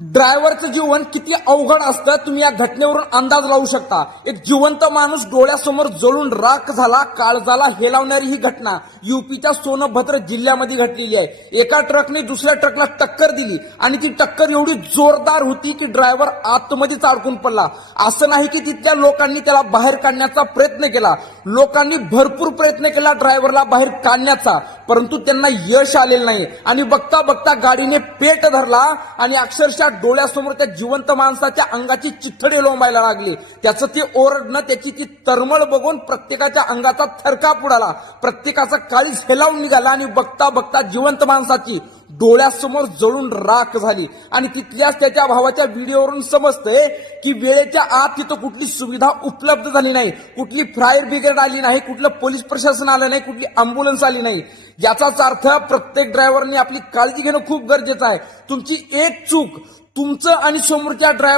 ड्रायव्हरचं जीवन किती अवघड असतं तुम्ही या घटनेवरून अंदाज लावू शकता। एक जिवंत माणूस डोळ्यासमोर जळून राख झाला, काळजाला हेलावणारी ही घटना यूपीच्या सोनभद्र जिल्ह्यामध्ये घडलेली आहे। एका ट्रकने दुसऱ्या ट्रकला टक्कर दिली आणि ती टक्कर एवढी जोरदार होती की ड्रायव्हर आतमध्येच अडकून पडला। असं नाही की तिथल्या लोकांनी त्याला बाहेर काढण्याचा प्रयत्न केला, लोकांनी भरपूर प्रयत्न केला ड्रायव्हरला बाहेर काढण्याचा, परंतु त्यांना यश आलेलं नाही आणि बघता बघता गाडीने पेट धरला आणि अक्षरशः डोळ्यासमोर त्या जिवंत माणसाच्या अंगाची चिथडे लोंबायला लागली। त्याचं ते ओरडणं, त्याची ती तरमळ बघून प्रत्येकाच्या अंगाचा थरकाप उडाला, प्रत्येकाचा काळीज हेलावून निघाला आणि बघता बघता जिवंत माणसाची डोळ्यासमोर जळून राख झाली। आणि तिथल्याच त्याच्या भावाच्या व्हिडिओवरून समजतंय की वेळेच्या आत तिथं कुठली सुविधा उपलब्ध झाली नाही, कुठली फायर ब्रिगेड आली नाही, कुठलं पोलीस प्रशासन आलं नाही, कुठली अँब्युलन्स आली नाही। याचाच अर्थ प्रत्येक ड्रायव्हरने आपली काळजी घेणं खूप गरजेचं आहे। तुमची एक चूक तुमचं आणि समोरच्या ड्रायव्हर